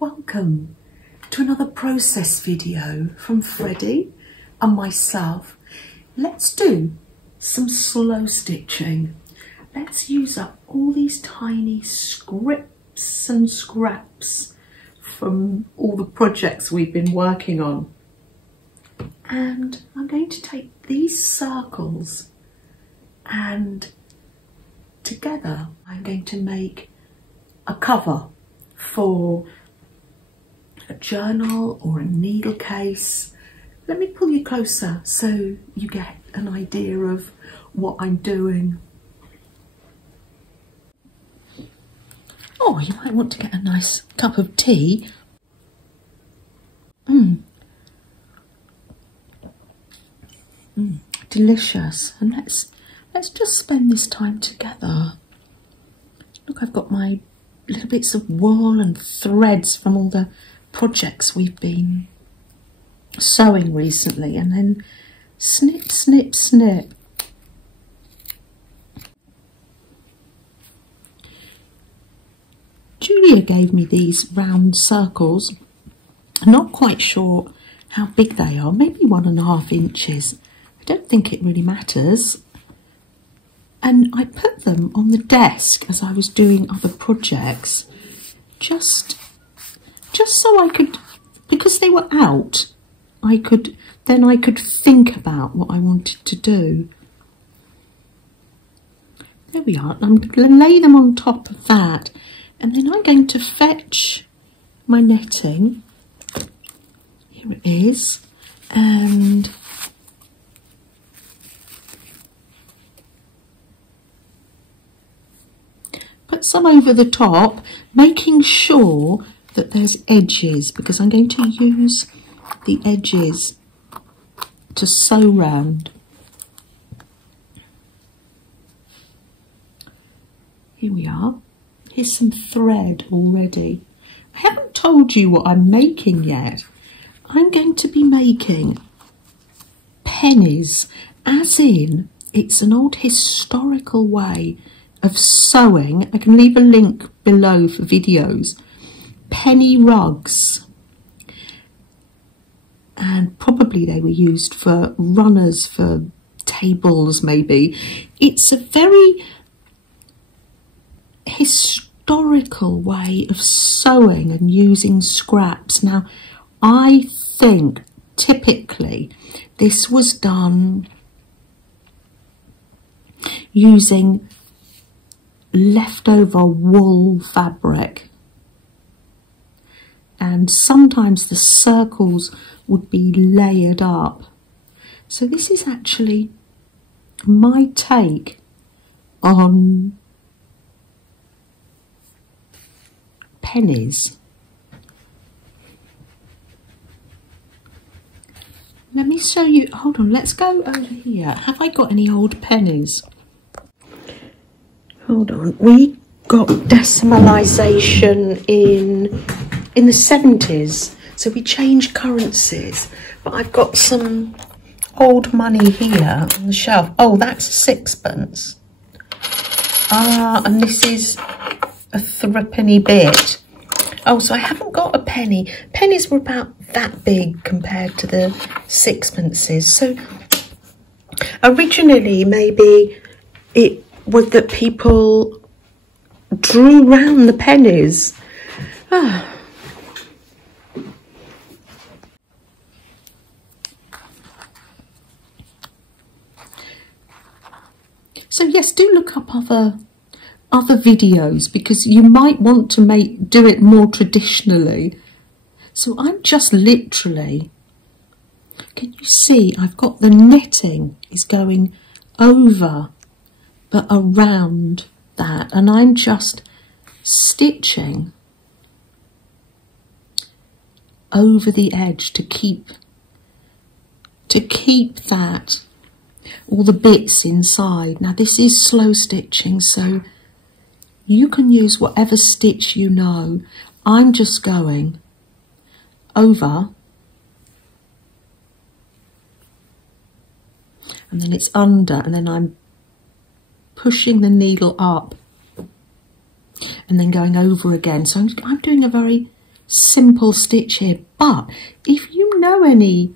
Welcome to another process video from Freddie and myself. Let's do some slow stitching. Let's use up all these tiny scripts and scraps from all the projects we've been working on. And I'm going to take these circles and together I'm going to make a cover for a journal or a needle case. Let me pull you closer so you get an idea of what I'm doing. Oh, you might want to get a nice cup of tea. Delicious. And let's just spend this time together. Look, I've got my little bits of wool and threads from all the projects we've been sewing recently, and then snip, snip, snip. Julia gave me these round circles. I'm not quite sure how big they are, maybe 1.5 inches. I don't think it really matters. And I put them on the desk as I was doing other projects, just so I could, because they were out, I could think about what I wanted to do. There we are. I'm going to lay them on top of that, and then I'm going to fetch my netting. Here it is, and put some over the top, making sure that there's edges, because I'm going to use the edges to sew round. Here we are. Here's some thread already. I haven't told you what I'm making yet. I'm going to be making pennies, as in it's an old historical way of sewing. I can leave a link below for videos. Penny rugs, and probably they were used for runners for tables maybe. It's a very historical way of sewing and using scraps. Now I think typically this was done using leftover wool fabric, and sometimes the circles would be layered up. So this is actually my take on pennies. Let me show you, hold on, let's go over here. Have I got any old pennies? Hold on, we got decimalisation in the 70s, so we changed currencies, but I've got some old money here on the shelf. Oh, that's a 6pence. Ah, and this is a 3penny bit. Oh, so I haven't got a penny. Pennies were about that big compared to the 6pences. So originally maybe it was that people drew round the pennies. Ah. So yes, do look up other videos, because you might want to do it more traditionally. So I'm just literally, can you see, I've got the netting is going over but around that, and I'm just stitching over the edge to keep that, all the bits inside. Now this is slow stitching, so you can use whatever stitch you know. I'm just going over, and then it's under, and then I'm pushing the needle up and then going over again. So I'm doing a very simple stitch here, but if you know any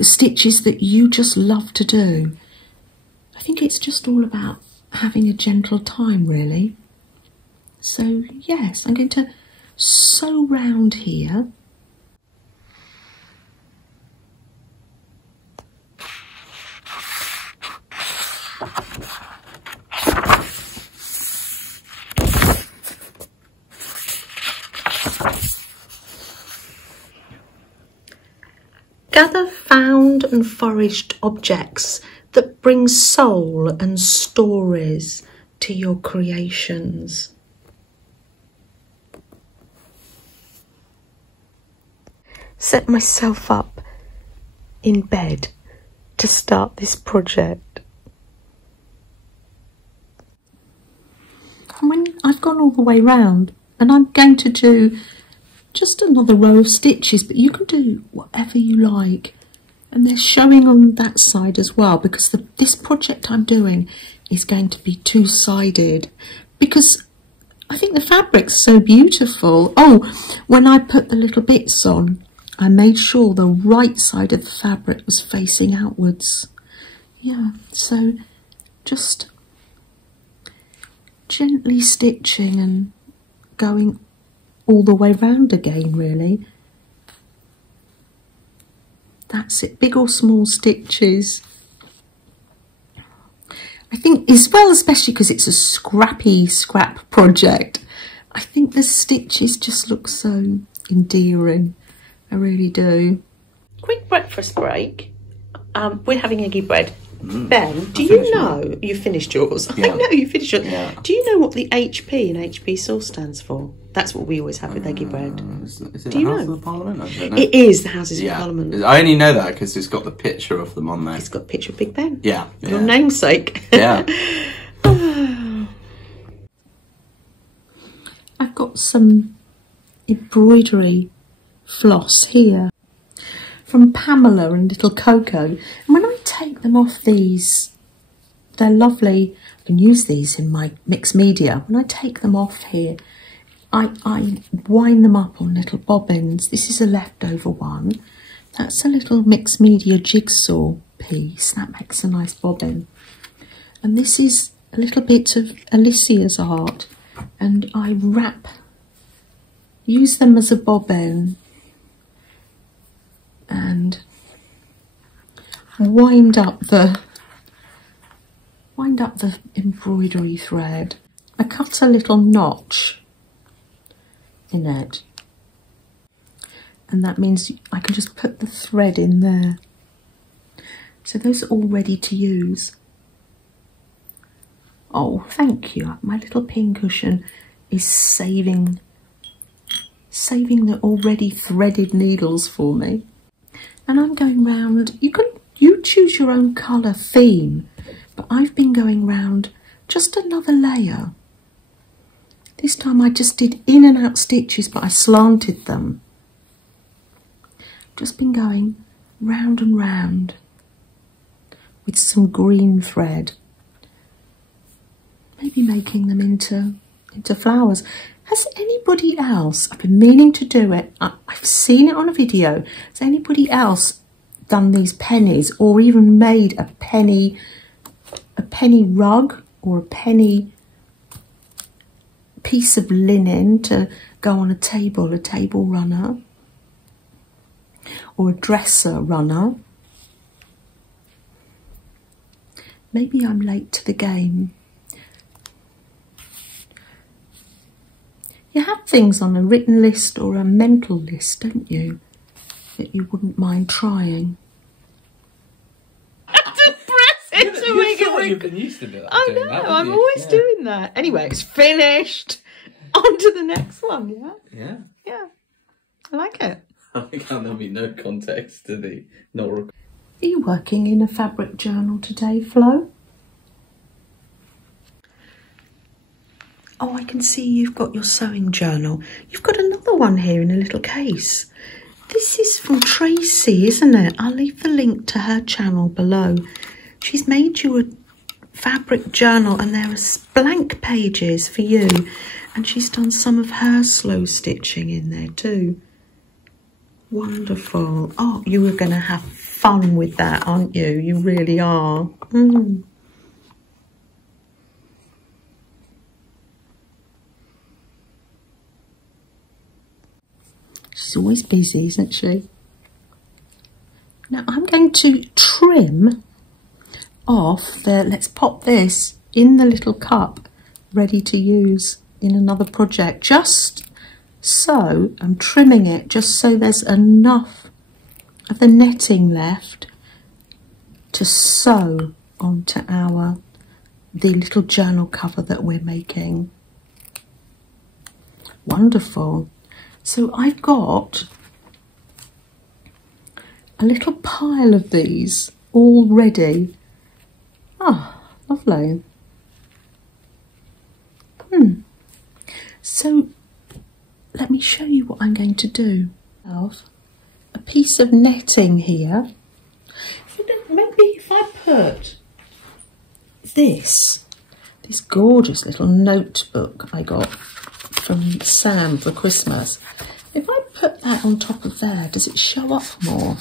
stitches that you just love to do, I think it's just all about having a gentle time, really. So yes, I'm going to sew round here. Gather found and foraged objects that bring soul and stories to your creations. Set myself up in bed to start this project. And when I've gone all the way round, and I'm going to do just another row of stitches, but you can do whatever you like. And they're showing on that side as well, because this project I'm doing is going to be two-sided, because I think the fabric's so beautiful. Oh, when I put the little bits on, I made sure the right side of the fabric was facing outwards. Yeah, so just gently stitching and going all the way round again, really. That's it, big or small stitches. I think as well, especially because it's a scrap project, I think the stitches just look so endearing. I really do. Quick breakfast break. We're having eggy bread. Ben, do you know you finished yours? Yeah. I know you finished yours. Yeah. Do you know what the HP in HP sauce stands for? That's what we always have with eggy bread. Is it the House of the Parliament? I don't know. It is the Houses of Parliament. I only know that because it's got the picture of them on there. It's got a picture of Big Ben. Yeah. Your namesake. Yeah. I've got some embroidery floss here from Pamela and Little Coco, and when I take them off these, they're lovely. I can use these in my mixed media. When I take them off here, I wind them up on little bobbins. This is a leftover one. That's a little mixed media jigsaw piece. That makes a nice bobbin. And this is a little bit of Alicia's art, and I use them as a bobbin and wind up the embroidery thread. I cut a little notch in it, and that means I can just put the thread in there. So those are all ready to use. Oh, thank you. My little pincushion is saving the already threaded needles for me. And I'm going round. You choose your own colour theme, but I've been going round just another layer. This time I just did in and out stitches, but I slanted them. Just been going round and round with some green thread. Maybe making them into flowers. Has anybody else, I've been meaning to do it, I've seen it on a video, has anybody else done these pennies, or even made a penny rug or a penny piece of linen to go on a table runner, or a dresser runner? Maybe I'm late to the game. You have things on a written list or a mental list, don't you, that you wouldn't mind trying? You've been used to it. I know, I'm always doing that. Anyway, it's finished. On to the next one, yeah? Yeah. Yeah, I like it. I think there'll be no context to the not. Are you working in a fabric journal today, Flo? Oh, I can see you've got your sewing journal. You've got another one here in a little case. This is from Tracy, isn't it? I'll leave the link to her channel below. She's made you a fabric journal, and there are blank pages for you. And she's done some of her slow stitching in there too. Wonderful. Oh, you are going to have fun with that, aren't you? You really are. She's always busy, isn't she? Now I'm going to trim off let's pop this in the little cup ready to use in another project. Just so I'm trimming it just so there's enough of the netting left to sew onto the little journal cover that we're making. Wonderful. So I've got a little pile of these all ready. Ah, lovely. So let me show you what I'm going to do. A piece of netting here. Maybe if I put this gorgeous little notebook I got from Sam for Christmas, if I put that on top of there, does it show up more?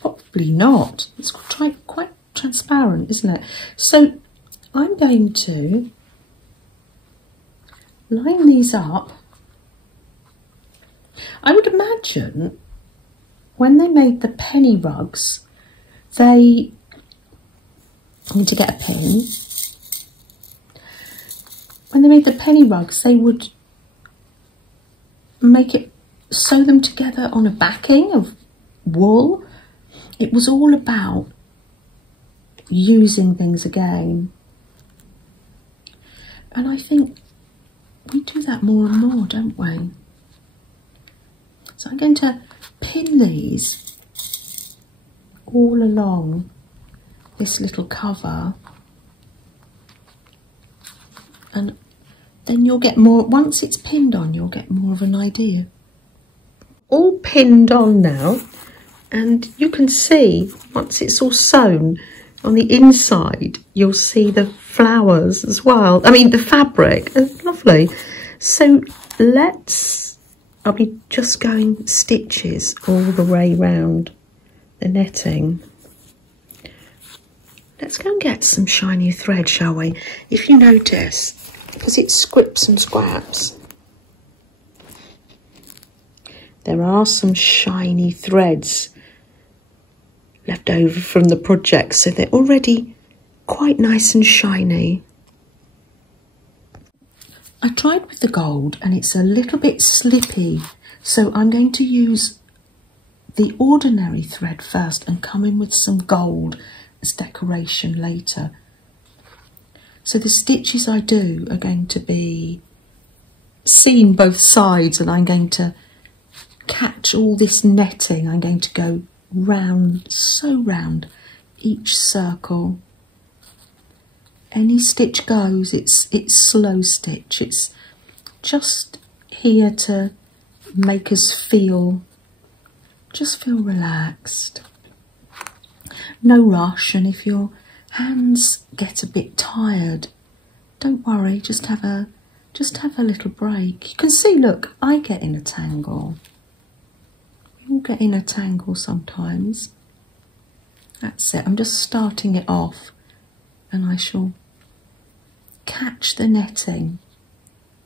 Probably not. It's quite transparent, isn't it? So I'm going to line these up. I would imagine when they made the penny rugs, I need to get a pin. When they made the penny rugs, they would sew them together on a backing of wool. It was all about using things again. And I think we do that more and more, don't we? So I'm going to pin these all along this little cover, and then you'll get more, once it's pinned on, you'll get more of an idea. All pinned on now, and you can see once it's all sewn on the inside, you'll see the flowers as well. I mean the fabric, it's lovely. So I'll be just going stitches all the way round the netting. Let's go and get some shiny thread, shall we? If you notice, because it scrips and scraps, there are some shiny threads left over from the project, so they're already quite nice and shiny. I tried with the gold and it's a little bit slippy, so I'm going to use the ordinary thread first and come in with some gold as decoration later. So the stitches I do are going to be seen both sides, and I'm going to catch all this netting. I'm going to go round, so round each circle. Any stitch goes, it's slow stitch. It's just here to make us feel relaxed. No rush, and if your hands get a bit tired, don't worry, just have a little break. You can see, look, I get in a tangle. You all get in a tangle sometimes. That's it. I'm just starting it off, and I shall catch the netting,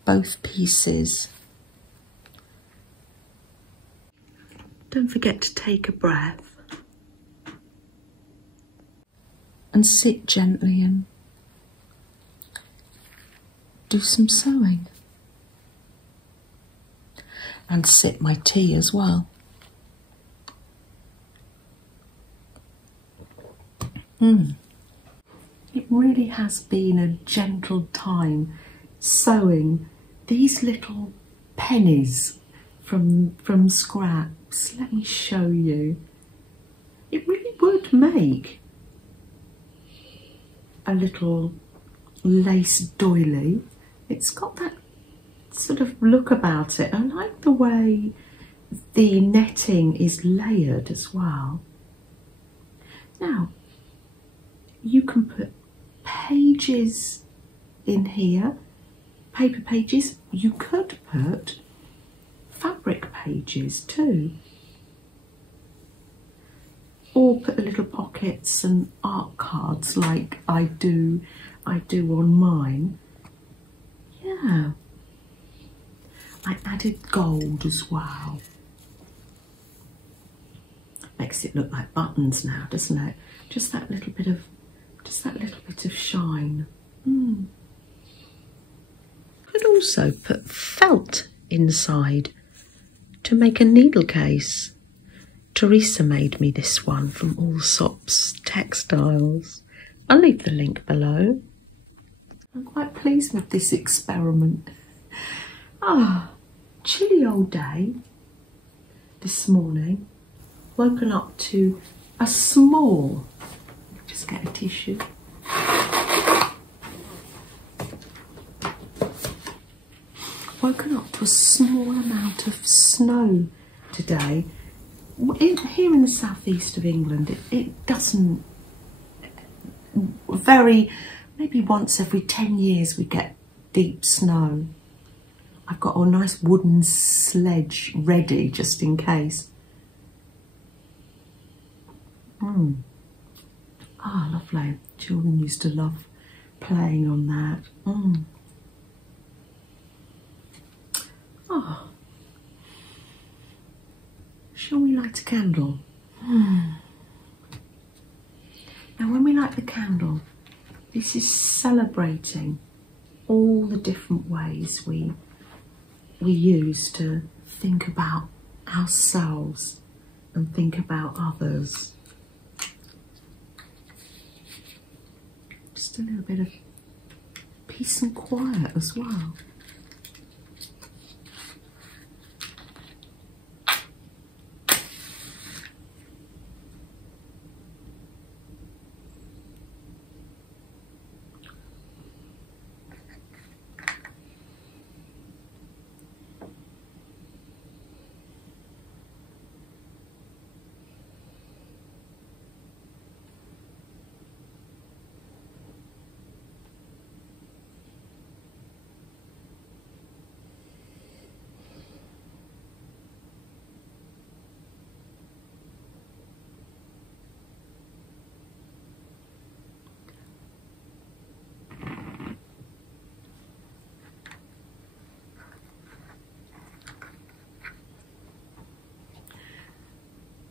both pieces. Don't forget to take a breath and sit gently and do some sewing. And sip my tea as well. It really has been a gentle time sewing these little pennies from scraps. Let me show you. It really would make a little lace doily. It's got that sort of look about it. I like the way the netting is layered as well. Now, you can put pages in here, paper pages. You could put fabric pages too, or put a little pockets and art cards like I do on mine. Yeah, I added gold as well. Makes it look like buttons now, doesn't it? Just that little bit of shine. Could also put felt inside to make a needle case. Teresa made me this one from Allsops Textiles. I'll leave the link below. I'm quite pleased with this experiment. Chilly old day this morning. Woken up to a small, just get a tissue. Woken up to a small amount of snow today. Here in the southeast of England, it doesn't, maybe once every 10 years we get deep snow. I've got a nice wooden sledge ready just in case. Lovely. Children used to love playing on that. Shall we light a candle? Now when we light the candle, this is celebrating all the different ways we use to think about ourselves and think about others. Just a little bit of peace and quiet as well.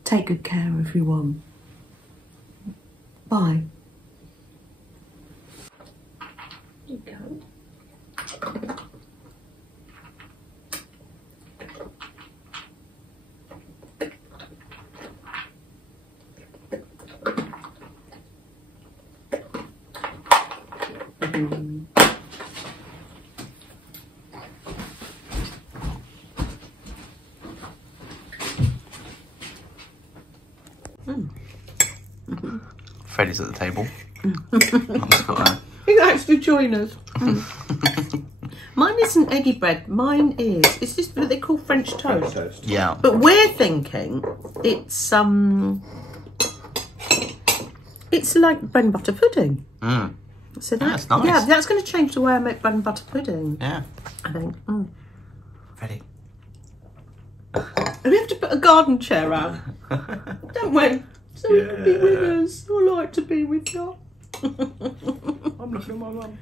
Take good care, everyone. Bye. There you go. Freddie's at the table. He likes to join us. Mine isn't eggy bread. Mine is. It's just what they call French toast. Yeah. But we're thinking it's like bread and butter pudding. So that's nice. Yeah, that's going to change the way I make bread and butter pudding. Yeah. I think. Freddie. We have to put a garden chair out, don't we? So you can be with us. I like to be with you. I'm looking at my mum.